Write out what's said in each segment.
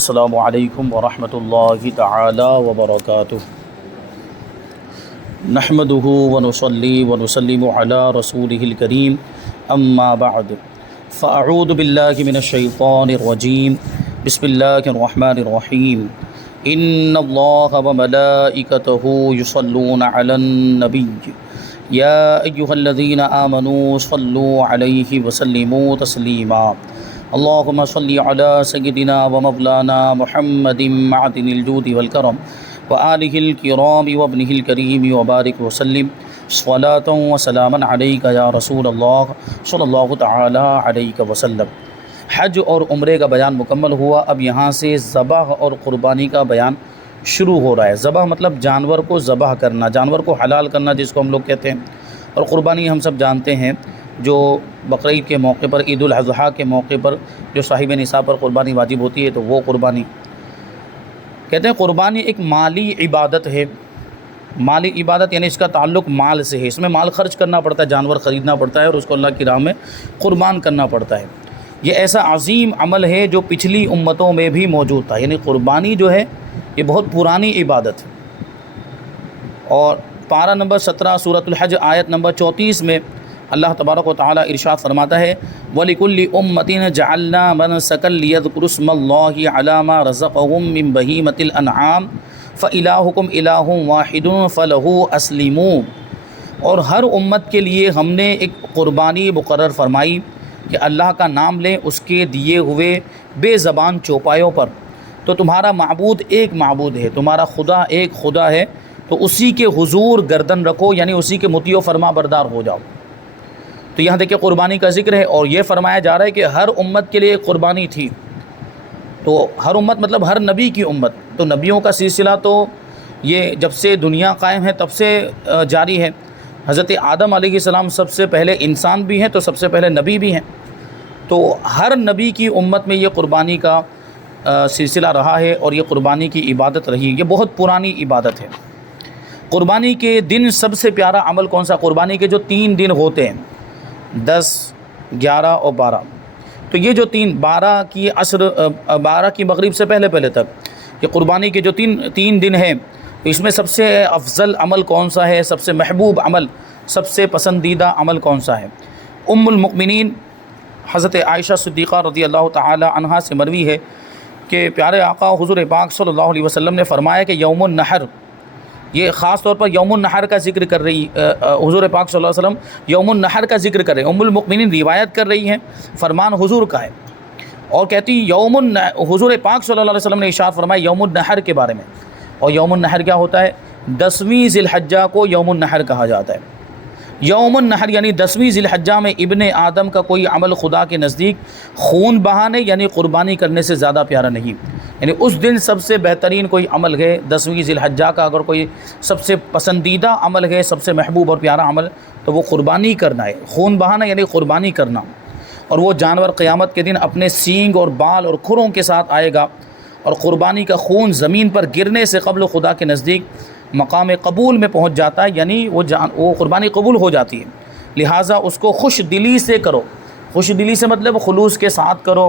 السلام علیکم ورحمۃ اللہ تعالی وبرکاتہ نحمدہ ونصلی ونسلم علی رسولہ الکریم اما بعد فاعوذ باللہ من الشیطان الرجیم بسم اللہ الرحمن الرحیم ان اللہ وملائکتہ یصلون علی النبی یا ایہا الذین آمنوا صلوا علیہ وسلموا تسلیما اللہم صلی علی سیدنا و مولانا محمد معدن الجود والکرم وآلہ الکرام وابنہ الکریم وبارک وسلم صلاۃ و سلاما علیک یا رسول اللہ صلی اللہ تعالی علیہ وسلم۔ حج اور عمرے کا بیان مکمل ہوا، اب یہاں سے ذبح اور قربانی کا بیان شروع ہو رہا ہے۔ ذبح مطلب جانور کو ذبح کرنا، جانور کو حلال کرنا جس کو ہم لوگ کہتے ہیں، اور قربانی ہم سب جانتے ہیں جو بقرعید کے موقع پر، عید الاضحیٰ کے موقع پر جو صاحب نصاب پر قربانی واجب ہوتی ہے تو وہ قربانی کہتے ہیں۔ قربانی ایک مالی عبادت ہے، مالی عبادت یعنی اس کا تعلق مال سے ہے، اس میں مال خرچ کرنا پڑتا ہے، جانور خریدنا پڑتا ہے اور اس کو اللہ کی راہ میں قربان کرنا پڑتا ہے۔ یہ ایسا عظیم عمل ہے جو پچھلی امتوں میں بھی موجود تھا، یعنی قربانی جو ہے یہ بہت پرانی عبادت ہے۔ اور پارہ نمبر 17 سورۃ الحج آیت نمبر 34 میں اللہ تبارک و تعالی ارشاد فرماتا ہے وَلِكُلِّ أُمَّةٍ جَعَلْنَا مَنْسَكًا لِيَذْكُرُوا اسْمَ اللَّهِ عَلَىٰ مَا رَزَقَهُم مِّن بَهِيمَةِ الْأَنْعَامِ فَإِلَٰهُكُمْ إِلَٰهٌ وَاحِدٌ فَلَهُ أَسْلِمُوا۔ اور ہر امت کے لیے ہم نے ایک قربانی مقرر فرمائی کہ اللہ کا نام لیں اس کے دیے ہوئے بے زبان چوپایوں پر، تو تمہارا معبود ایک معبود ہے، تمہارا خدا ایک خدا ہے، تو اسی کے حضور گردن رکھو، یعنی اسی کے مطیع و فرما بردار ہو جاؤ۔ تو یہاں دیکھیں قربانی کا ذکر ہے اور یہ فرمایا جا رہا ہے کہ ہر امت کے لیے ایک قربانی تھی۔ تو ہر امت مطلب ہر نبی کی امت، تو نبیوں کا سلسلہ تو یہ جب سے دنیا قائم ہے تب سے جاری ہے۔ حضرت آدم علیہ السلام سب سے پہلے انسان بھی ہیں تو سب سے پہلے نبی بھی ہیں، تو ہر نبی کی امت میں یہ قربانی کا سلسلہ رہا ہے اور یہ قربانی کی عبادت رہی ہے، یہ بہت پرانی عبادت ہے۔ قربانی کے دن سب سے پیارا عمل کون سا؟ قربانی کے جو 3 دن ہوتے ہیں 10، 11 اور 12، تو یہ جو 12 کی عصر، 12 کی مغرب سے پہلے تک یہ قربانی کے جو تین دن ہیں، اس میں سب سے افضل عمل کون سا ہے؟ سب سے محبوب عمل، سب سے پسندیدہ عمل کون سا ہے؟ ام المؤمنین حضرت عائشہ صدیقہ رضی اللہ تعالی عنہا سے مروی ہے کہ پیارے آقا حضور پاک صلی اللہ علیہ وسلم نے فرمایا کہ یوم النحر، یہ خاص طور پر یوم النحر کا ذکر کر رہی حضور پاک صلی اللہ علیہ وسلم یوم النحر کا ذکر کر رہے ہیں، ام المؤمنین روایت کر رہی ہیں، فرمان حضور کا ہے، اور کہتی حضور پاک صلی اللہ علیہ وسلم نے ارشاد فرمایا یوم النحر کے بارے میں۔ اور یوم النحر کیا ہوتا ہے؟ 10ویں ذی الحجہ کو یوم النحر کہا جاتا ہے۔ یوم النحر یعنی 10ویں ذی الحجہ میں ابن آدم کا کوئی عمل خدا کے نزدیک خون بہانے یعنی قربانی کرنے سے زیادہ پیارا نہیں، یعنی اس دن سب سے بہترین کوئی عمل ہے 10ویں ذی الحجہ کا، اگر کوئی سب سے پسندیدہ عمل ہے، سب سے محبوب اور پیارا عمل، تو وہ قربانی کرنا ہے۔ خون بہانا یعنی قربانی کرنا، اور وہ جانور قیامت کے دن اپنے سینگ اور بال اور کھروں کے ساتھ آئے گا، اور قربانی کا خون زمین پر گرنے سے قبل خدا کے نزدیک مقام قبول میں پہنچ جاتا ہے، یعنی وہ قربانی قبول ہو جاتی ہے، لہٰذا اس کو خوش دلی سے کرو۔ خوش دلی سے مطلب خلوص کے ساتھ کرو،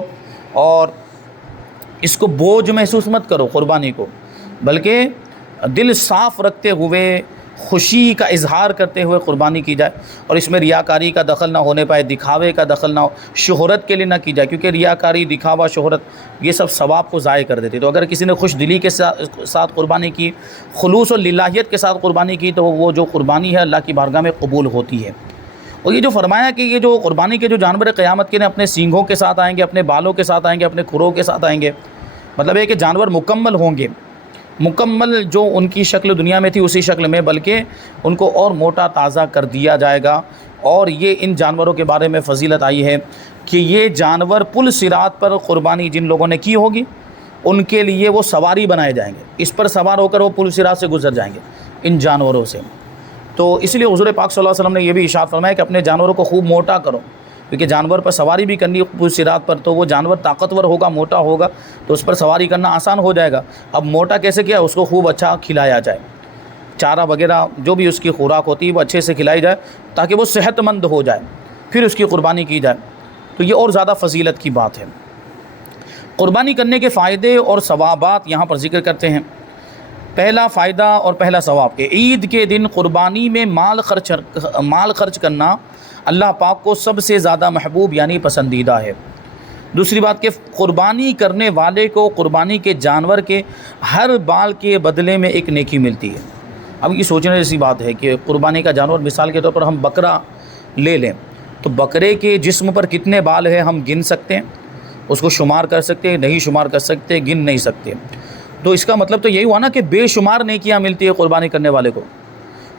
اور اس کو بوجھ محسوس مت کرو قربانی کو، بلکہ دل صاف رکھتے ہوئے خوشی کا اظہار کرتے ہوئے قربانی کی جائے، اور اس میں ریاکاری کا دخل نہ ہونے پائے، دکھاوے کا دخل نہ ہو، شہرت کے لیے نہ کی جائے، کیونکہ ریاکاری، دکھاوا، شہرت یہ سب ثواب کو ضائع کر دیتے۔ تو اگر کسی نے خوش دلی کے ساتھ قربانی کی، خلوص و للہیت کے ساتھ قربانی کی، تو وہ جو قربانی ہے اللہ کی بارگاہ میں قبول ہوتی ہے۔ اور یہ جو فرمایا کہ یہ جو قربانی کے جو جانور قیامت کے دن اپنے سینگوں کے ساتھ آئیں گے، اپنے بالوں کے ساتھ آئیں گے، اپنے کھروں کے ساتھ آئیں گے، مطلب ہے کہ جانور مکمل ہوں گے، مکمل جو ان کی شکل دنیا میں تھی اسی شکل میں، بلکہ ان کو اور موٹا تازہ کر دیا جائے گا۔ اور یہ ان جانوروں کے بارے میں فضیلت آئی ہے کہ یہ جانور پل صراط پر قربانی جن لوگوں نے کی ہوگی ان کے لیے وہ سواری بنائے جائیں گے، اس پر سوار ہو کر وہ پل صراط سے گزر جائیں گے ان جانوروں سے۔ تو اس لیے حضور پاک صلی اللہ علیہ وسلم نے یہ بھی ارشاد فرمایا کہ اپنے جانوروں کو خوب موٹا کرو، کیونکہ جانور پر سواری بھی کرنی پل صراط پر، تو وہ جانور طاقتور ہوگا، موٹا ہوگا، تو اس پر سواری کرنا آسان ہو جائے گا۔ اب موٹا کیسے کیا؟ اس کو خوب اچھا کھلایا جائے، چارہ وغیرہ جو بھی اس کی خوراک ہوتی ہے وہ اچھے سے کھلائی جائے تاکہ وہ صحت مند ہو جائے، پھر اس کی قربانی کی جائے، تو یہ اور زیادہ فضیلت کی بات ہے۔ قربانی کرنے کے فائدے اور ثوابات یہاں پر ذکر کرتے ہیں۔ پہلا فائدہ اور پہلا ثواب کہ عید کے دن قربانی میں مال خرچ کرنا اللہ پاک کو سب سے زیادہ محبوب یعنی پسندیدہ ہے۔ دوسری بات کہ قربانی کرنے والے کو قربانی کے جانور کے ہر بال کے بدلے میں ایک نیکی ملتی ہے۔ اب یہ سوچنے جیسی بات ہے کہ قربانی کا جانور مثال کے طور پر ہم بکرا لے لیں تو بکرے کے جسم پر کتنے بال ہیں ہم گن سکتے ہیں، اس کو شمار کر سکتے ہیں؟ نہیں شمار کر سکتے، گن نہیں سکتے۔ تو اس کا مطلب تو یہی ہوا نا کہ بے شمار نیکیاں ملتی ہے قربانی کرنے والے کو،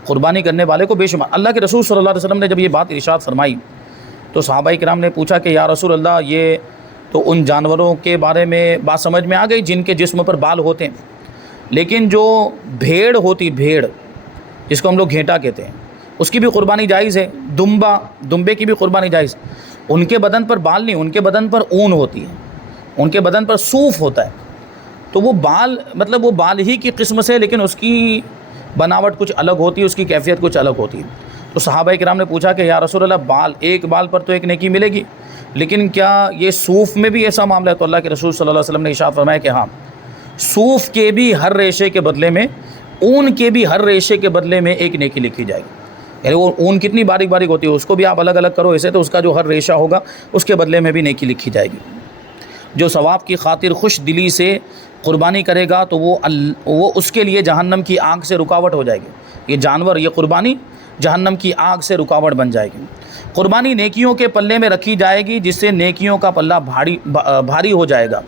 قربانی کرنے والے کو بے شمار۔ اللہ کے رسول صلی اللہ علیہ وسلم نے جب یہ بات ارشاد فرمائی تو صحابہ کرام نے پوچھا کہ یا رسول اللہ، یہ تو ان جانوروں کے بارے میں بات سمجھ میں آ گئی جن کے جسم پر بال ہوتے ہیں، لیکن جو بھیڑ ہوتی، بھیڑ جس کو ہم لوگ گھیٹا کہتے ہیں، اس کی بھی قربانی جائز ہے، دمبے کی بھی قربانی جائز۔ ان کے بدن پر بال نہیں، ان کے بدن پر اون ہوتی ہے، ان کے بدن پر صوف ہوتا ہے، تو وہ بال مطلب وہ بال ہی کی قسم سے، لیکن اس کی بناوٹ کچھ الگ ہوتی ہے، اس کی کیفیت کچھ الگ ہوتی ہے۔ تو صحابہ کرام نے پوچھا کہ یا رسول اللہ، ایک بال پر تو ایک نیکی ملے گی، لیکن کیا یہ صوف میں بھی ایسا معاملہ ہے؟ تو اللہ کے رسول صلی اللہ علیہ وسلم نے ارشاد فرمایا کہ ہاں، صوف کے بھی ہر ریشے کے بدلے میں، اون کے بھی ہر ریشے کے بدلے میں ایک نیکی لکھی جائے گی۔ یعنی وہ اون کتنی باریک باریک ہوتی ہے، اس کو بھی آپ الگ الگ کرو ایسے، تو اس کا جو ہر ریشہ ہوگا اس کے بدلے میں بھی نیکی لکھی جائے گی۔ جو ثواب کی خاطر خوش دلی سے قربانی کرے گا تو وہ اس کے لیے جہنم کی آگ سے رکاوٹ ہو جائے گی۔ یہ جانور، یہ قربانی جہنم کی آگ سے رکاوٹ بن جائے گی۔ قربانی نیکیوں کے پلے میں رکھی جائے گی، جس سے نیکیوں کا پلہ بھاری ہو جائے گا،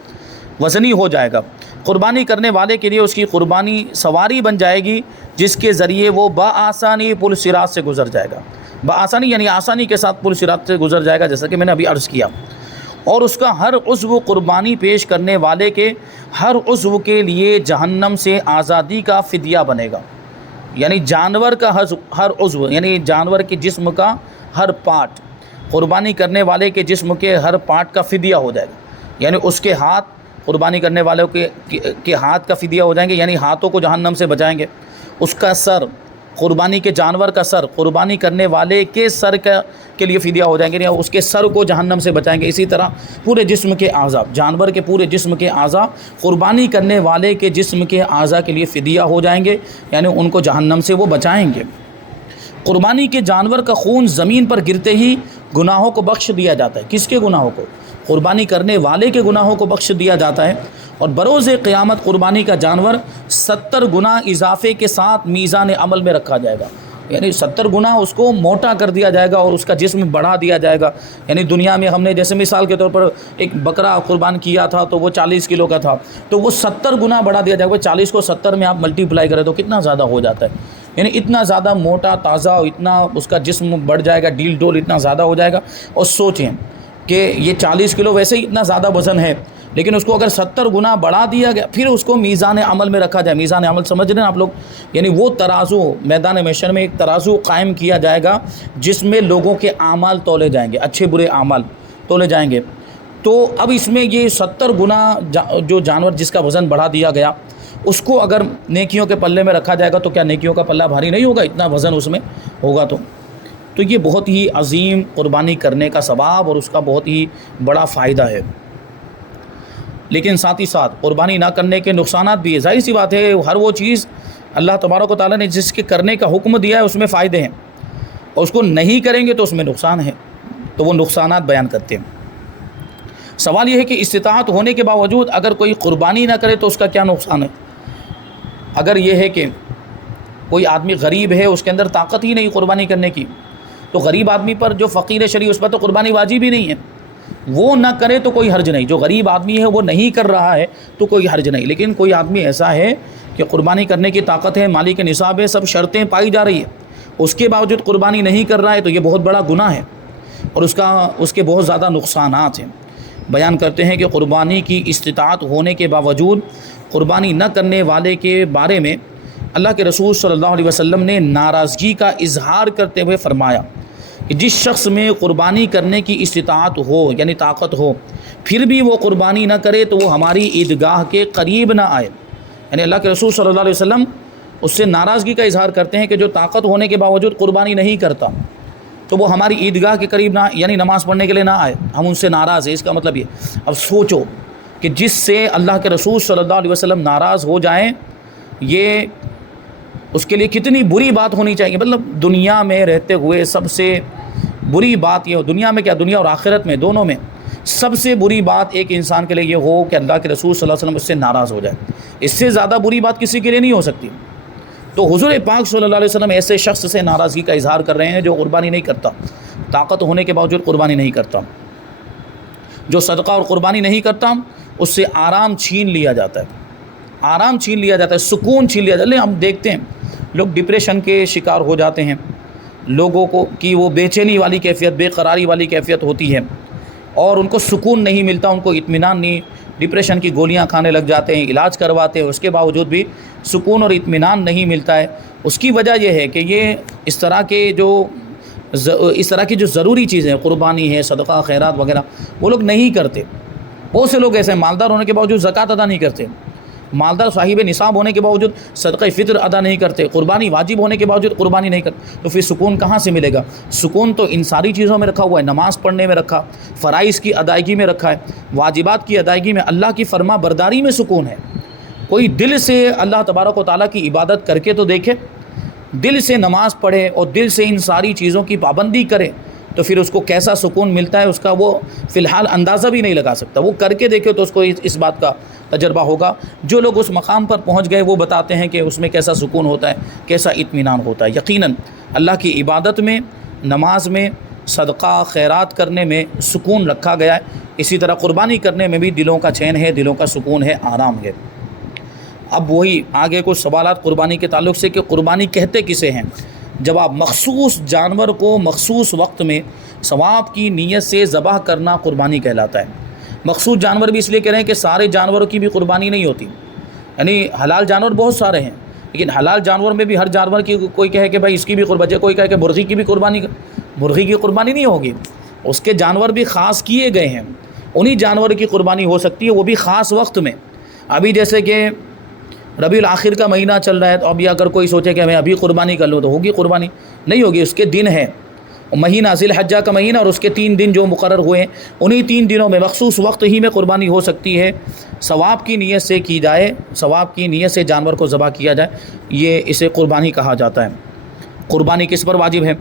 وزنی ہو جائے گا۔ قربانی کرنے والے کے لیے اس کی قربانی سواری بن جائے گی، جس کے ذریعے وہ بآسانی پل صراط سے گزر جائے گا۔ بآسانی یعنی آسانی کے ساتھ پل صراط سے گزر جائے گا، جیسا کہ میں نے ابھی عرض کیا۔ اور اس کا ہر عضو قربانی پیش کرنے والے کے ہر عضو کے لیے جہنم سے آزادی کا فدیہ بنے گا۔ یعنی جانور کا ہر عضو، یعنی جانور کے جسم کا ہر پارٹ، قربانی کرنے والے کے جسم کے ہر پارٹ کا فدیہ ہو جائے گا۔ یعنی اس کے ہاتھ، قربانی کرنے والوں کے ہاتھ کا فدیہ ہو جائیں گے، یعنی ہاتھوں کو جہنم سے بچائیں گے۔ اس کا سر، قربانی کے جانور کا سر، قربانی کرنے والے کے سر کے لیے فدیہ ہو جائیں گے، یعنی اس کے سر کو جہنم سے بچائیں گے۔ اسی طرح پورے جسم کے اعضاء، جانور کے پورے جسم کے اعضاء قربانی کرنے والے کے جسم کے اعضاء کے لیے فدیہ ہو جائیں گے، یعنی ان کو جہنم سے وہ بچائیں گے۔ قربانی کے جانور کا خون زمین پر گرتے ہی گناہوں کو بخش دیا جاتا ہے۔ کس کے گناہوں کو؟ قربانی کرنے والے کے گناہوں کو بخش دیا جاتا ہے۔ اور بروز قیامت قربانی کا جانور 70 گنا اضافے کے ساتھ میزان عمل میں رکھا جائے گا، یعنی 70 گنا اس کو موٹا کر دیا جائے گا اور اس کا جسم بڑھا دیا جائے گا۔ یعنی دنیا میں ہم نے جیسے مثال کے طور پر ایک بکرا قربان کیا تھا تو وہ 40 کلو کا تھا، تو وہ 70 گنا بڑھا دیا جائے گا۔ 40 کو 70 میں آپ ملٹی پلائی کریں تو کتنا زیادہ ہو جاتا ہے، یعنی اتنا زیادہ موٹا تازہ، اتنا اس کا جسم بڑھ جائے گا، ڈیل ڈول اتنا زیادہ ہو جائے گا۔ اور سوچیں کہ یہ 40 کلو ویسے ہی اتنا زیادہ وزن ہے، لیکن اس کو اگر 70 گنا بڑھا دیا گیا، پھر اس کو میزان عمل میں رکھا جائے۔ میزان عمل سمجھ رہے ہیں آپ لوگ؟ یعنی وہ ترازو، میدان محشر میں ایک ترازو قائم کیا جائے گا جس میں لوگوں کے اعمال تولے جائیں گے، اچھے برے اعمال تولے جائیں گے۔ تو اب اس میں یہ 70 گنا جو جانور جس کا وزن بڑھا دیا گیا، اس کو اگر نیکیوں کے پلے میں رکھا جائے گا تو کیا نیکیوں کا پلہ بھاری نہیں ہوگا؟ اتنا وزن اس میں ہوگا۔ تو یہ بہت ہی عظیم قربانی کرنے کا ثواب اور اس کا بہت ہی بڑا فائدہ ہے۔ لیکن ساتھ ہی ساتھ قربانی نہ کرنے کے نقصانات بھی ہے۔ ظاہر سی بات ہے، ہر وہ چیز اللہ تبارک و تعالیٰ نے جس کے کرنے کا حکم دیا ہے اس میں فائدے ہیں، اور اس کو نہیں کریں گے تو اس میں نقصان ہے۔ تو وہ نقصانات بیان کرتے ہیں۔ سوال یہ ہے کہ استطاعت ہونے کے باوجود اگر کوئی قربانی نہ کرے تو اس کا کیا نقصان ہے؟ اگر یہ ہے کہ کوئی آدمی غریب ہے، اس کے اندر طاقت ہی نہیں قربانی کرنے کی، تو غریب آدمی پر، جو فقیر شرعی، اس پر تو قربانی واجب ہی نہیں ہے، وہ نہ کرے تو کوئی حرج نہیں۔ جو غریب آدمی ہے وہ نہیں کر رہا ہے تو کوئی حرج نہیں۔ لیکن کوئی آدمی ایسا ہے کہ قربانی کرنے کی طاقت ہے، مالی کے نصاب ہے، سب شرطیں پائی جا رہی ہے، اس کے باوجود قربانی نہیں کر رہا ہے، تو یہ بہت بڑا گناہ ہے اور اس کے بہت زیادہ نقصانات ہیں۔ بیان کرتے ہیں کہ قربانی کی استطاعت ہونے کے باوجود قربانی نہ کرنے والے کے بارے میں اللہ کے رسول صلی اللہ علیہ وسلم نے ناراضگی کا اظہار کرتے ہوئے فرمایا کہ جس شخص میں قربانی کرنے کی استطاعت ہو، یعنی طاقت ہو، پھر بھی وہ قربانی نہ کرے تو وہ ہماری عیدگاہ کے قریب نہ آئے۔ یعنی اللہ کے رسول صلی اللہ علیہ وسلم اس سے ناراضگی کا اظہار کرتے ہیں کہ جو طاقت ہونے کے باوجود قربانی نہیں کرتا تو وہ ہماری عیدگاہ کے قریب نہ، یعنی نماز پڑھنے کے لیے نہ آئے، ہم ان سے ناراض ہیں۔ اس کا مطلب یہ، اب سوچو کہ جس سے اللہ کے رسول صلی اللہ علیہ وسلم ناراض ہو جائیں، یہ اس کے لیے کتنی بری بات ہونی چاہیے۔ مطلب دنیا میں رہتے ہوئے سب سے بری بات یہ ہو، دنیا میں کیا، دنیا اور آخرت میں دونوں میں سب سے بری بات ایک انسان کے لیے یہ ہو کہ اللہ کے رسول صلی اللہ علیہ وسلم اس سے ناراض ہو جائے۔ اس سے زیادہ بری بات کسی کے لیے نہیں ہو سکتی۔ تو حضور پاک صلی اللہ علیہ وسلم ایسے شخص سے ناراضگی کا اظہار کر رہے ہیں جو قربانی نہیں کرتا، طاقت ہونے کے باوجود قربانی نہیں کرتا، جو صدقہ اور قربانی نہیں کرتا، اس سے آرام چھین لیا جاتا ہے، آرام چھین لیا جاتا ہے، سکون چھین لیا جاتا ہے۔ ہم دیکھتے ہیں لوگ ڈپریشن کے شکار ہو جاتے ہیں، لوگوں کو کی وہ بے چینی والی کیفیت، بے قراری والی کیفیت ہوتی ہے اور ان کو سکون نہیں ملتا، ان کو اطمینان نہیں، ڈپریشن کی گولیاں کھانے لگ جاتے ہیں، علاج کرواتے ہیں، اس کے باوجود بھی سکون اور اطمینان نہیں ملتا ہے۔ اس کی وجہ یہ ہے کہ یہ اس طرح کی جو ضروری چیزیں ہیں، قربانی ہے، صدقہ خیرات وغیرہ، وہ لوگ نہیں کرتے۔ بہت سے لوگ ایسے ہیں مالدار ہونے کے باوجود زکوٰۃ ادا نہیں کرتے، مالدار صاحب نصاب ہونے کے باوجود صدقہ فطر ادا نہیں کرتے، قربانی واجب ہونے کے باوجود قربانی نہیں کرتے، تو پھر سکون کہاں سے ملے گا؟ سکون تو ان ساری چیزوں میں رکھا ہوا ہے، نماز پڑھنے میں رکھا، فرائض کی ادائیگی میں رکھا ہے، واجبات کی ادائیگی میں، اللہ کی فرما برداری میں سکون ہے۔ کوئی دل سے اللہ تبارک و تعالیٰ کی عبادت کر کے تو دیکھے، دل سے نماز پڑھے اور دل سے ان ساری چیزوں کی پابندی کرے تو پھر اس کو کیسا سکون ملتا ہے، اس کا وہ فی الحال اندازہ بھی نہیں لگا سکتا۔ وہ کر کے دیکھے تو اس کو اس بات کا تجربہ ہوگا۔ جو لوگ اس مقام پر پہنچ گئے وہ بتاتے ہیں کہ اس میں کیسا سکون ہوتا ہے، کیسا اطمینان ہوتا ہے۔ یقیناً اللہ کی عبادت میں، نماز میں، صدقہ خیرات کرنے میں سکون رکھا گیا ہے، اسی طرح قربانی کرنے میں بھی دلوں کا چین ہے، دلوں کا سکون ہے، آرام ہے۔ اب وہی آگے کچھ سوالات قربانی کے تعلق سے کہ قربانی کہتے کسے ہیں؟ جب آپ مخصوص جانور کو مخصوص وقت میں ثواب کی نیت سے ذبح کرنا قربانی کہلاتا ہے۔ مخصوص جانور بھی اس لیے کہہ رہے ہیں کہ سارے جانوروں کی بھی قربانی نہیں ہوتی، یعنی حلال جانور بہت سارے ہیں، لیکن حلال جانور میں بھی ہر جانور کی کوئی کہے کہ بھائی اس کی بھی قربانی، کوئی کہے کہ مرغی کی بھی قربانی، مرغی کی قربانی نہیں ہوگی، اس کے جانور بھی خاص کیے گئے ہیں، انہی جانور کی قربانی ہو سکتی ہے، وہ بھی خاص وقت میں۔ ابھی جیسے کہ ربیع الاخر کا مہینہ چل رہا ہے تو ابھی اگر کوئی سوچے کہ میں ابھی قربانی کر لوں تو ہوگی قربانی؟ نہیں ہوگی، اس کے دن ہے، مہینہ ذی الحجہ کا مہینہ اور اس کے 3 دن جو مقرر ہوئے ہیں، انہی 3 دنوں میں مخصوص وقت ہی میں قربانی ہو سکتی ہے، ثواب کی نیت سے کی جائے، ثواب کی نیت سے جانور کو ذبح کیا جائے، یہ اسے قربانی کہا جاتا ہے۔ قربانی کس پر واجب ہے؟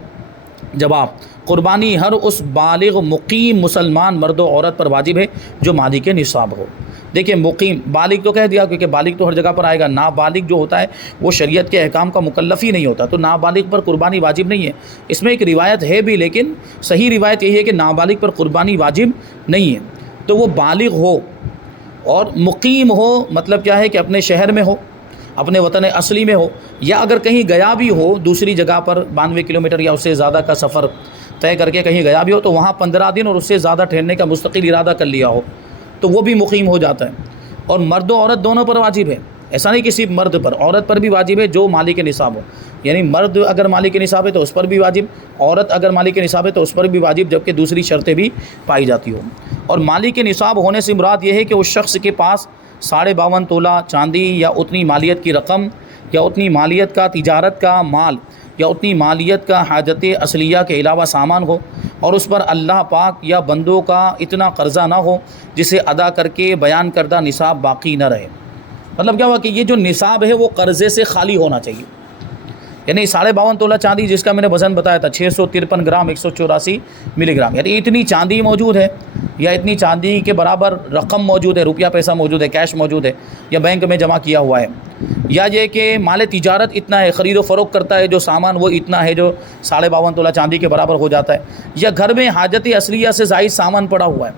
جواب: قربانی ہر اس بالغ مقیم مسلمان مرد و عورت پر واجب ہے جو مالک نصاب ہو۔ دیکھیں مقیم، بالغ تو کہہ دیا کیونکہ بالغ تو ہر جگہ پر آئے گا، نابالغ جو ہوتا ہے وہ شریعت کے احکام کا مکلف ہی نہیں ہوتا، تو نابالغ پر قربانی واجب نہیں ہے۔ اس میں ایک روایت ہے بھی، لیکن صحیح روایت یہی ہے کہ نابالغ پر قربانی واجب نہیں ہے۔ تو وہ بالغ ہو اور مقیم ہو، مطلب کیا ہے کہ اپنے شہر میں ہو، اپنے وطن اصلی میں ہو، یا اگر کہیں گیا بھی ہو دوسری جگہ پر 92 کلومیٹر یا اس سے زیادہ کا سفر طے کر کے کہیں گیا بھی ہو تو وہاں 15 دن اور اس سے زیادہ ٹھہرنے کا مستقل ارادہ کر لیا ہو تو وہ بھی مقیم ہو جاتا ہے۔ اور مرد و عورت دونوں پر واجب ہے، ایسا نہیں کہ صرف مرد پر، عورت پر بھی واجب ہے جو مالک نصاب ہو، یعنی مرد اگر مالک نصاب ہے تو اس پر بھی واجب، عورت اگر مالک نصاب ہے تو اس پر بھی واجب، جبکہ دوسری شرطیں بھی پائی جاتی ہوں۔ اور مالک نصاب ہونے سے مراد یہ ہے کہ اس شخص کے پاس 52.5 تولہ چاندی یا اتنی مالیت کی رقم یا اتنی مالیت کا تجارت کا مال یا اتنی مالیت کا حاجت اصلیہ کے علاوہ سامان ہو، اور اس پر اللہ پاک یا بندوں کا اتنا قرضہ نہ ہو جسے ادا کر کے بیان کردہ نصاب باقی نہ رہے۔ مطلب کیا ہوا کہ یہ جو نصاب ہے وہ قرضے سے خالی ہونا چاہیے، یعنی 52.5 تولہ چاندی جس کا میں نے وزن بتایا تھا 653 گرام 184 ملی گرام، یعنی اتنی چاندی موجود ہے یا اتنی چاندی کے برابر رقم موجود ہے، روپیہ پیسہ موجود ہے، کیش موجود ہے یا بینک میں جمع کیا ہوا ہے، یا یہ کہ مال تجارت اتنا ہے، خرید و فروخت کرتا ہے جو سامان وہ اتنا ہے جو 52.5 تولہ چاندی کے برابر ہو جاتا ہے، یا گھر میں حاجت اصلیہ سے زائد سامان پڑا ہوا ہے،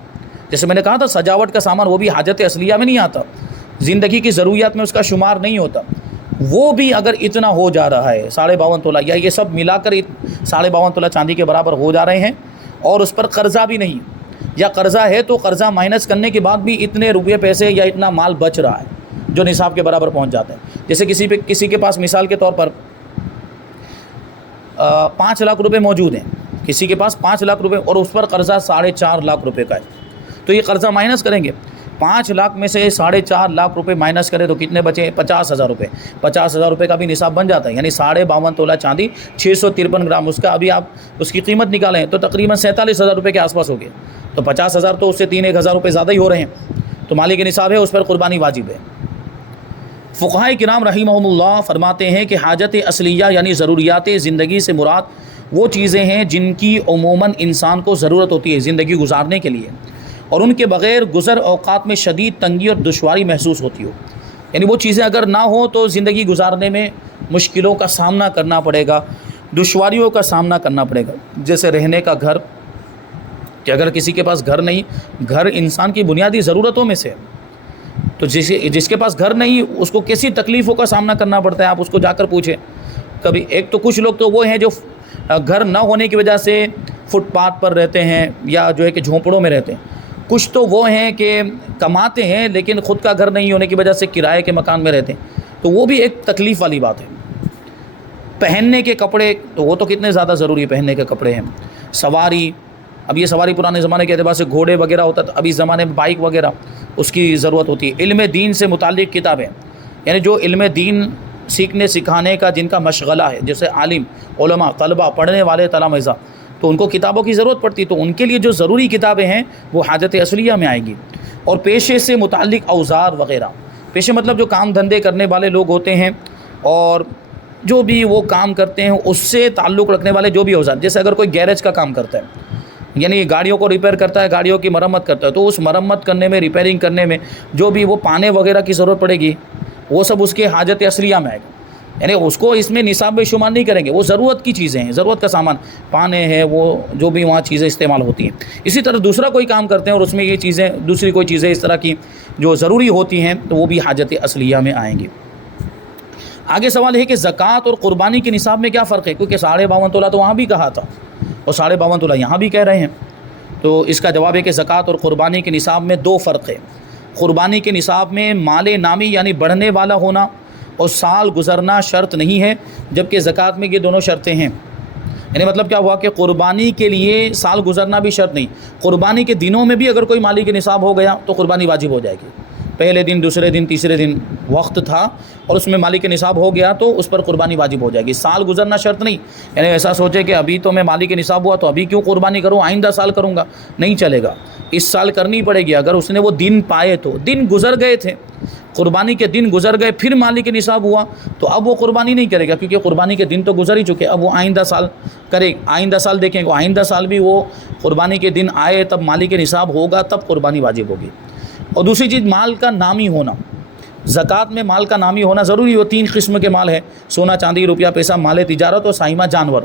جیسے میں نے کہا تھا سجاوٹ کا سامان وہ بھی حاجت اصلیہ میں نہیں آتا، زندگی کی ضروریات میں اس کا شمار نہیں ہوتا، وہ بھی اگر اتنا ہو جا رہا ہے 52.5 تولہ یا یہ سب ملا کر 52.5 تولہ چاندی کے برابر ہو جا رہے ہیں اور اس پر قرضہ بھی نہیں، یا قرضہ ہے تو قرضہ مائنس کرنے کے بعد بھی اتنے روپے پیسے یا اتنا مال بچ رہا ہے جو نصاب کے برابر پہنچ جاتا ہے، جیسے کسی کے پاس مثال کے طور پر 5 لاکھ روپے موجود ہیں، کسی کے پاس 5 لاکھ روپے اور اس پر قرضہ 4.5 لاکھ روپے کا ہے، تو یہ قرضہ مائنس کریں گے، 5 لاکھ میں سے 4.5 لاکھ روپے مائنس کرے تو کتنے بچے؟ 50,000 روپے، 50,000 روپے کا بھی نصاب بن جاتا ہے، یعنی 52.5 تولہ چاندی 653 گرام، اس کا ابھی آپ اس کی قیمت نکالیں تو تقریباً 47,000 روپے کے آس پاس ہو گئے، تو 50,000 تو اس سے 3,000 روپے زیادہ ہی ہو رہے ہیں، تو مالی کے نصاب ہے، اس پر قربانی واجب ہے۔ فقہائے کرام رحمہم اللہ فرماتے ہیں کہ حاجت اصلیہ یعنی ضروریات زندگی سے مراد وہ چیزیں ہیں جن کی عموماً انسان کو ضرورت ہوتی ہے زندگی گزارنے کے لیے، اور ان کے بغیر گزر اوقات میں شدید تنگی اور دشواری محسوس ہوتی ہو۔ یعنی وہ چیزیں اگر نہ ہوں تو زندگی گزارنے میں مشکلوں کا سامنا کرنا پڑے گا، دشواریوں کا سامنا کرنا پڑے گا۔ جیسے رہنے کا گھر، کہ اگر کسی کے پاس گھر نہیں، گھر انسان کی بنیادی ضرورتوں میں سے، تو جس کے پاس گھر نہیں اس کو کیسی تکلیفوں کا سامنا کرنا پڑتا ہے، آپ اس کو جا کر پوچھیں کبھی۔ ایک تو کچھ لوگ تو وہ ہیں جو گھر نہ ہونے کی وجہ سے فٹ پاتھ پر رہتے ہیں یا جو ہے کہ جھونپڑوں میں رہتے ہیں، کچھ تو وہ ہیں کہ کماتے ہیں لیکن خود کا گھر نہیں ہونے کی وجہ سے کرائے کے مکان میں رہتے ہیں، تو وہ بھی ایک تکلیف والی بات ہے۔ پہننے کے کپڑے تو وہ تو کتنے زیادہ ضروری پہننے کے کپڑے ہیں۔ سواری، اب یہ سواری پرانے زمانے کے اعتبار سے گھوڑے وغیرہ ہوتا تھا، ابھی زمانے میں بائک وغیرہ اس کی ضرورت ہوتی ہے۔ علم دین سے متعلق کتابیں، یعنی جو علم دین سیکھنے سکھانے کا جن کا مشغلہ ہے، جیسے عالم، علماء، طلباء، پڑھنے والے تلامذہ، تو ان کو کتابوں کی ضرورت پڑتی، تو ان کے لیے جو ضروری کتابیں ہیں وہ حاجت اصلیہ میں آئیں گی۔ اور پیشے سے متعلق اوزار وغیرہ، پیشے مطلب جو کام دھندے کرنے والے لوگ ہوتے ہیں اور جو بھی وہ کام کرتے ہیں اس سے تعلق رکھنے والے جو بھی اوزار، جیسے اگر کوئی گیرج کا کام کرتا ہے، یعنی گاڑیوں کو ریپیئر کرتا ہے، گاڑیوں کی مرمت کرتا ہے، تو اس مرمت کرنے میں، ریپیئرنگ کرنے میں جو بھی وہ پانے وغیرہ کی ضرورت پڑے گی وہ سب اس کے حاجت اصلیہ میں آئے گا، یعنی اس کو اس میں نصاب میں شمار نہیں کریں گے، وہ ضرورت کی چیزیں ہیں، ضرورت کا سامان، پانے ہیں، وہ جو بھی وہاں چیزیں استعمال ہوتی ہیں۔ اسی طرح دوسرا کوئی کام کرتے ہیں اور اس میں یہ چیزیں، دوسری کوئی چیزیں اس طرح کی جو ضروری ہوتی ہیں تو وہ بھی حاجت اصلیہ میں آئیں گی۔ آگے سوال ہے کہ زکوٰۃ اور قربانی کے نصاب میں کیا فرق ہے، کیونکہ 52.5 تولہ تو وہاں بھی کہا تھا اور 52.5 تولہ یہاں بھی کہہ رہے ہیں، تو اس کا جواب ہے کہ زکوٰۃ اور قربانی کے نصاب میں دو فرق ہے۔ قربانی کے نصاب میں مال نامی یعنی بڑھنے والا ہونا اور سال گزرنا شرط نہیں ہے، جبکہ زکوٰۃ میں یہ دونوں شرطیں ہیں۔ یعنی مطلب کیا ہوا کہ قربانی کے لیے سال گزرنا بھی شرط نہیں، قربانی کے دنوں میں بھی اگر کوئی مالی کے نصاب ہو گیا تو قربانی واجب ہو جائے گی۔ پہلے دن، دوسرے دن، تیسرے دن وقت تھا اور اس میں مالی کے نصاب ہو گیا تو اس پر قربانی واجب ہو جائے گی، سال گزرنا شرط نہیں۔ یعنی ایسا سوچے کہ ابھی تو میں مالی کے نصاب ہوا تو ابھی کیوں قربانی کروں، آئندہ سال کروں گا، نہیں چلے گا، اس سال کرنی پڑے گی۔ اگر اس نے وہ دن پائے تو دن گزر گئے تھے، قربانی کے دن گزر گئے، پھر مالی کے نصاب ہوا تو اب وہ قربانی نہیں کرے گا، کیونکہ قربانی کے دن تو گزر ہی چکے، اب وہ آئندہ سال کرے، آئندہ سال دیکھیں گے، آئندہ سال بھی وہ قربانی کے دن آئے تب مالی کے نصاب ہوگا، تب قربانی واجب ہوگی۔ اور دوسری چیز مال کا نامی ہونا، زکوٰۃ میں مال کا نامی ہونا ضروری ہو۔ 3 قسم کے مال ہے، سونا، چاندی، روپیہ، پیسہ، مال تجارت اور سائمہ جانور۔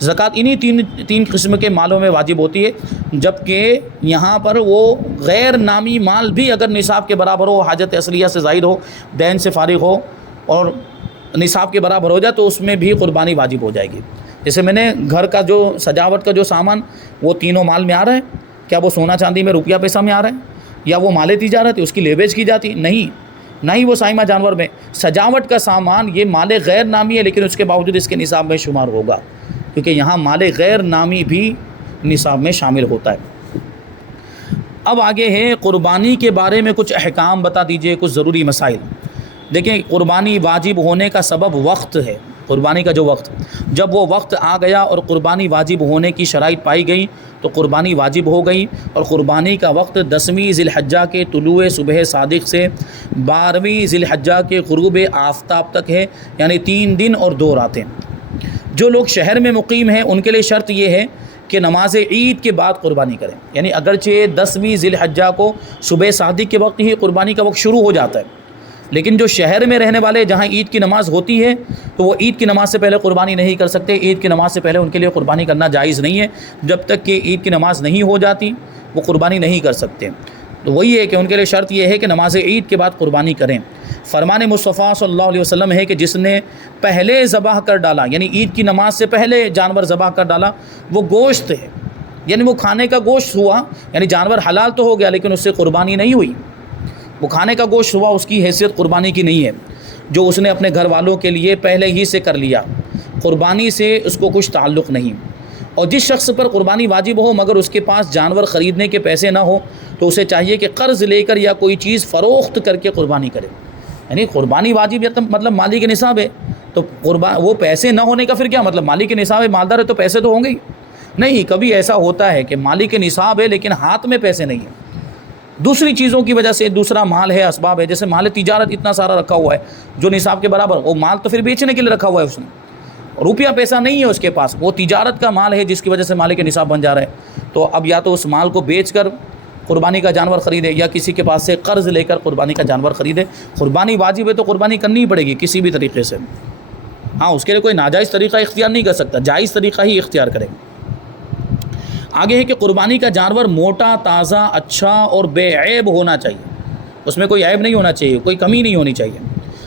زکوٰۃ انہی تین قسم کے مالوں میں واجب ہوتی ہے، جبکہ یہاں پر وہ غیر نامی مال بھی اگر نصاب کے برابر ہو، حاجت اصلیہ سے زائد ہو، دین سے فارغ ہو اور نصاب کے برابر ہو جائے تو اس میں بھی قربانی واجب ہو جائے گی۔ جیسے میں نے گھر کا جو سجاوٹ کا جو سامان، وہ تینوں مال میں آ رہا ہے، کیا وہ سونا چاندی میں، روپیہ پیسہ میں آ رہا ہے، یا وہ مال تجارت ہے اس کی لیویج کی جاتی؟ نہیں، نہ ہی وہ سائمہ جانور میں۔ سجاوٹ کا سامان یہ مال غیر نامی ہے لیکن اس کے باوجود اس کے نصاب میں شمار ہوگا، کیونکہ یہاں مال غیر نامی بھی نصاب میں شامل ہوتا ہے۔ اب آگے ہے قربانی کے بارے میں کچھ احکام بتا دیجئے، کچھ ضروری مسائل۔ دیکھیں، قربانی واجب ہونے کا سبب وقت ہے، قربانی کا جو وقت، جب وہ وقت آ گیا اور قربانی واجب ہونے کی شرائط پائی گئی تو قربانی واجب ہو گئی۔ اور قربانی کا وقت 10ویں ذی الحجہ کے طلوع صبح صادق سے 12ویں ذی الحجہ کے غروب آفتاب تک ہے، یعنی 3 دن اور 2 راتیں۔ جو لوگ شہر میں مقیم ہیں ان کے لیے شرط یہ ہے کہ نماز عید کے بعد قربانی کریں، یعنی اگرچہ 10ویں ذی الحجہ کو صبح صادق کے وقت ہی قربانی کا وقت شروع ہو جاتا ہے، لیکن جو شہر میں رہنے والے جہاں عید کی نماز ہوتی ہے تو وہ عید کی نماز سے پہلے قربانی نہیں کر سکتے۔ عید کی نماز سے پہلے ان کے لیے قربانی کرنا جائز نہیں ہے، جب تک کہ عید کی نماز نہیں ہو جاتی وہ قربانی نہیں کر سکتے۔ تو وہی ہے کہ ان کے لیے شرط یہ ہے کہ نماز عید کے بعد قربانی کریں۔ فرمان مصطفیٰ صلی اللہ علیہ وسلم ہے کہ جس نے پہلے ذبح کر ڈالا، یعنی عید کی نماز سے پہلے جانور ذبح کر ڈالا، وہ گوشت ہے، یعنی وہ کھانے کا گوشت ہوا، یعنی جانور حلال تو ہو گیا لیکن اس سے قربانی نہیں ہوئی، وہ کھانے کا گوشت ہوا، اس کی حیثیت قربانی کی نہیں ہے۔ جو اس نے اپنے گھر والوں کے لیے پہلے ہی سے کر لیا، قربانی سے اس کو کچھ تعلق نہیں۔ اور جس شخص پر قربانی واجب ہو مگر اس کے پاس جانور خریدنے کے پیسے نہ ہو تو اسے چاہیے کہ قرض لے کر یا کوئی چیز فروخت کر کے قربانی کرے۔ یعنی قربانی واجب یا مطلب مالی کے نصاب ہے، تو وہ پیسے نہ ہونے کا پھر کیا مطلب؟ مالی کے نصاب ہے، مالدار ہے تو پیسے تو ہوں گے ہی نہیں۔ کبھی ایسا ہوتا ہے کہ مالی کے نصاب ہے لیکن ہاتھ میں پیسے نہیں ہیں، دوسری چیزوں کی وجہ سے دوسرا مال ہے، اسباب ہے، جیسے مال تجارت اتنا سارا رکھا ہوا ہے جو نصاب کے برابر، وہ مال تو پھر بیچنے کے لیے رکھا ہوا ہے، اس نے روپیہ پیسہ نہیں ہے اس کے پاس، وہ تجارت کا مال ہے جس کی وجہ سے مالک نصاب بن جا رہا ہے، تو اب یا تو اس مال کو بیچ کر قربانی کا جانور خریدے یا کسی کے پاس سے قرض لے کر قربانی کا جانور خریدے۔ قربانی واجب ہے تو قربانی کرنی ہی پڑے گی کسی بھی طریقے سے، ہاں اس کے لیے کوئی ناجائز طریقہ اختیار نہیں کر سکتا، جائز طریقہ ہی اختیار کرے۔ آگے ہے کہ قربانی کا جانور موٹا، تازہ، اچھا اور بے عیب ہونا چاہیے، اس میں کوئی عیب نہیں ہونا چاہیے، کوئی کمی نہیں ہونی چاہیے۔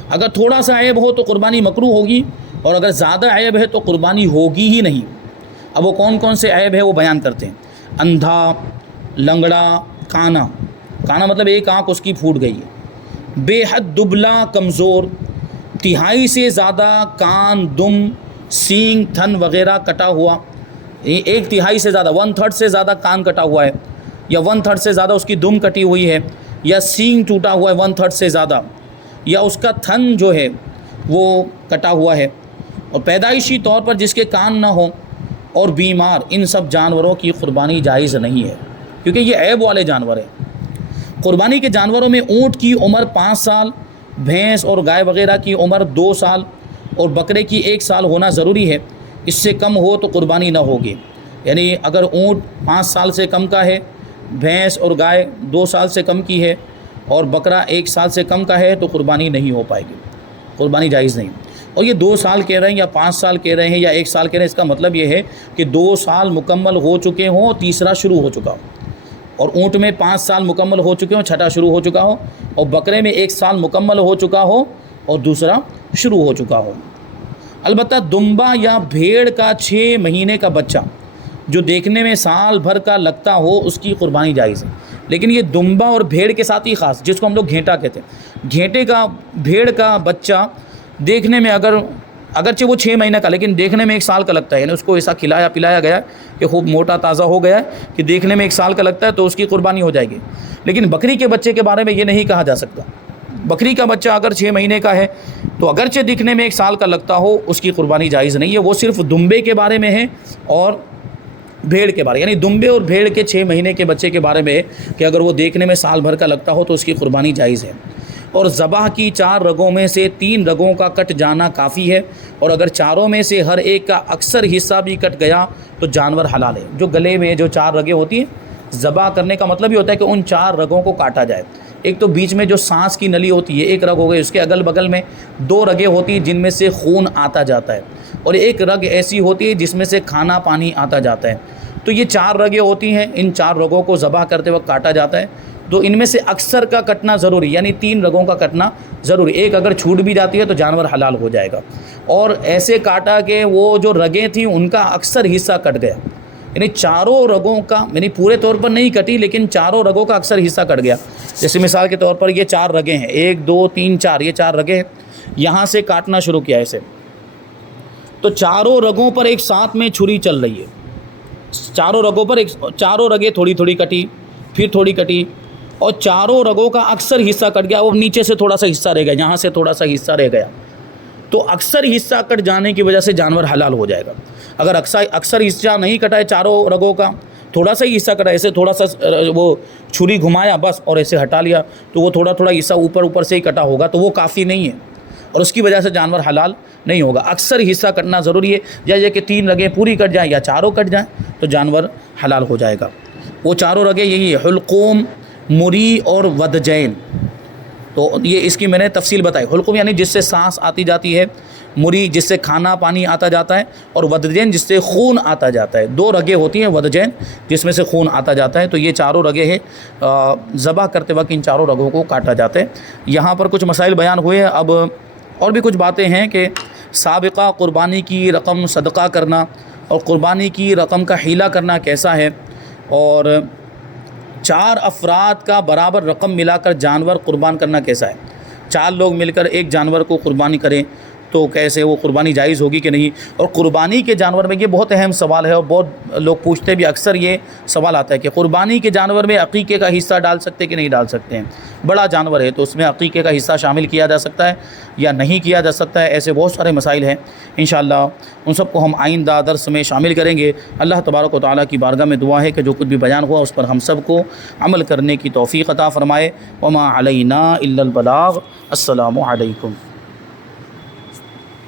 اگر تھوڑا سا عیب ہو تو قربانی مکروہ ہوگی، اور اگر زیادہ عیب ہے تو قربانی ہوگی ہی نہیں۔ اب وہ کون کون سے عیب ہے وہ بیان کرتے ہیں۔ اندھا، لنگڑا، کانا، کانا مطلب ایک آنکھ اس کی پھوٹ گئی ہے، بے حد دبلا، کمزور، تہائی سے زیادہ کان، دم، سینگ، تھن وغیرہ کٹا ہوا، ایک تہائی سے زیادہ، 1/3 سے زیادہ کان کٹا ہوا ہے، یا 1/3 سے زیادہ اس کی دم کٹی ہوئی ہے، یا سینگ ٹوٹا ہوا ہے 1/3 سے زیادہ، یا اس کا تھن جو ہے وہ کٹا ہوا ہے، اور پیدائشی طور پر جس کے کان نہ ہوں اور بیمار، ان سب جانوروں کی قربانی جائز نہیں ہے کیونکہ یہ عیب والے جانور ہیں۔ قربانی کے جانوروں میں اونٹ کی عمر 5 سال، بھینس اور گائے وغیرہ کی عمر 2 سال اور بکرے کی 1 سال ہونا ضروری ہے، اس سے کم ہو تو قربانی نہ ہوگی۔ یعنی اگر اونٹ 5 سال سے کم کا ہے، بھینس اور گائے 2 سال سے کم کی ہے اور بکرا 1 سال سے کم کا ہے تو قربانی نہیں ہو پائے گی، قربانی جائز نہیں۔ اور یہ 2 سال کہہ رہے ہیں یا 5 سال کہہ رہے ہیں یا 1 سال کہہ رہے ہیں، اس کا مطلب یہ ہے کہ 2 سال مکمل ہو چکے ہوں، تیسرا شروع ہو چکا ہو، اور اونٹ میں 5 سال مکمل ہو چکے ہوں، چھٹا شروع ہو چکا ہو، اور بکرے میں 1 سال مکمل ہو چکا ہو اور دوسرا شروع ہو چکا ہو۔ البتہ دمبا یا بھیڑ کا 6 مہینے کا بچہ جو دیکھنے میں سال بھر کا لگتا ہو اس کی قربانی جائز ہے، لیکن یہ دمبا اور بھیڑ کے ساتھ ہی خاص، جس کو ہم لوگ گھینٹا کہتے ہیں، گھینٹے کا، بھیڑ کا بچہ دیکھنے میں اگرچہ وہ 6 مہینے کا لیکن دیکھنے میں 1 سال کا لگتا ہے، یعنی اس کو ایسا کھلایا پلایا گیا کہ خوب موٹا تازہ ہو گیا ہے کہ دیکھنے میں 1 سال کا لگتا ہے تو اس کی قربانی ہو جائے گی۔ لیکن بکری کے بچے کے بارے میں یہ نہیں کہا جا سکتا، بکری کا بچہ اگر 6 مہینے کا ہے تو اگرچہ دکھنے میں 1 سال کا لگتا ہو اس کی قربانی جائز نہیں ہے، وہ صرف دمبے کے بارے میں ہے اور بھیڑ کے بارے، یعنی دمبے اور بھیڑ کے 6 مہینے کے بچے کے بارے میں ہے کہ اگر وہ دیکھنے میں سال بھر کا لگتا ہو تو اس کی قربانی جائز ہے۔ اور ذبح کی 4 رگوں میں سے 3 رگوں کا کٹ جانا کافی ہے، اور اگر چاروں میں سے ہر ایک کا اکثر حصہ بھی کٹ گیا تو جانور حلال ہے۔ جو گلے میں جو 4 رگیں ہوتی ہیں، ذبح کرنے کا مطلب یہ ہوتا ہے کہ ان 4 رگوں کو کاٹا جائے۔ ایک تو بیچ میں جو سانس کی نلی ہوتی ہے 1 رگ ہو گئی، اس کے اگل بغل میں 2 رگیں ہوتی ہیں جن میں سے خون آتا جاتا ہے، اور 1 رگ ایسی ہوتی ہے جس میں سے کھانا پانی آتا جاتا ہے۔ تو یہ 4 رگیں ہوتی ہیں، ان 4 رگوں کو ذبح کرتے وقت کاٹا جاتا ہے، تو ان میں سے اکثر کا کٹنا ضروری، یعنی 3 رگوں کا کٹنا ضروری، ایک اگر چھوٹ بھی جاتی ہے تو جانور حلال ہو جائے گا۔ اور ایسے کاٹا کہ وہ جو رگیں تھیں ان کا اکثر حصہ کٹ گیا، یعنی 4 رگوں کا، یعنی پورے طور پر نہیں کٹی لیکن 4 رگوں کا اکثر حصہ کٹ گیا۔ جیسے مثال کے طور پر یہ 4 رگیں ہیں، 1 2 3 4، یہ 4 رگیں ہیں، یہاں سے کاٹنا شروع کیا ایسے، تو 4 رگوں پر ایک ساتھ میں چھری چل رہی ہے، 4 رگوں پر 4 رگیں تھوڑی تھوڑی کٹی، پھر تھوڑی کٹی، اور 4 رگوں کا اکثر حصہ کٹ گیا، وہ نیچے سے تھوڑا سا حصہ رہ گیا، یہاں سے تھوڑا سا حصہ رہ گیا، تو اکثر حصہ کٹ جانے کی وجہ سے جانور حلال ہو جائے گا۔ اگر اکثر حصہ نہیں کٹا ہے 4 رگوں کا، تھوڑا سا ہی حصہ کٹا، ایسے تھوڑا سا وہ چھری گھمایا بس اور ایسے ہٹا لیا، تو وہ تھوڑا تھوڑا حصہ اوپر سے ہی کٹا ہوگا، تو وہ کافی نہیں ہے اور اس کی وجہ سے جانور حلال نہیں ہوگا۔ اکثر حصہ کٹنا ضروری ہے، یا یہ کہ 3 رگیں پوری کٹ جائیں یا 4 کٹ جائیں تو جانور حلال ہو جائے گا۔ وہ 4 رگیں یہی ہے، حلقوم، مری اور ودجین۔ تو یہ اس کی میں نے تفصیل بتائی۔ حلقوم یعنی جس سے سانس آتی جاتی ہے، مری جس سے کھانا پانی آتا جاتا ہے، اور ودجین جس سے خون آتا جاتا ہے۔ 2 رگیں ہوتی ہیں ودجین جس میں سے خون آتا جاتا ہے، تو یہ 4 رگیں ہیں۔ ذبح کرتے وقت ان 4 رگوں کو کاٹا جاتا ہے۔ یہاں پر کچھ مسائل بیان ہوئے ہیں، اب اور بھی کچھ باتیں ہیں کہ سابقہ قربانی کی رقم صدقہ کرنا اور قربانی کی رقم کا حیلہ کرنا کیسا ہے، اور 4 افراد کا برابر رقم ملا کر جانور قربان کرنا کیسا ہے۔ 4 لوگ مل کر ایک جانور کو قربانی کریں تو کیسے وہ قربانی جائز ہوگی کہ نہیں؟ اور قربانی کے جانور میں یہ بہت اہم سوال ہے، اور بہت لوگ پوچھتے بھی، اکثر یہ سوال آتا ہے کہ قربانی کے جانور میں عقیقے کا حصہ ڈال سکتے کہ نہیں ڈال سکتے ہیں؟ بڑا جانور ہے تو اس میں عقیقے کا حصہ شامل کیا جا سکتا ہے یا نہیں کیا جا سکتا ہے؟ ایسے بہت سارے مسائل ہیں، انشاءاللہ ان سب کو ہم آئندہ درس میں شامل کریں گے۔ اللہ تبارک و تعالیٰ کی بارگاہ میں دعا ہے کہ جو کچھ بھی بیان ہوا اس پر ہم سب کو عمل کرنے کی توفیق عطا فرمائے۔ وما علینا الا البلاغ۔ السلام علیکم۔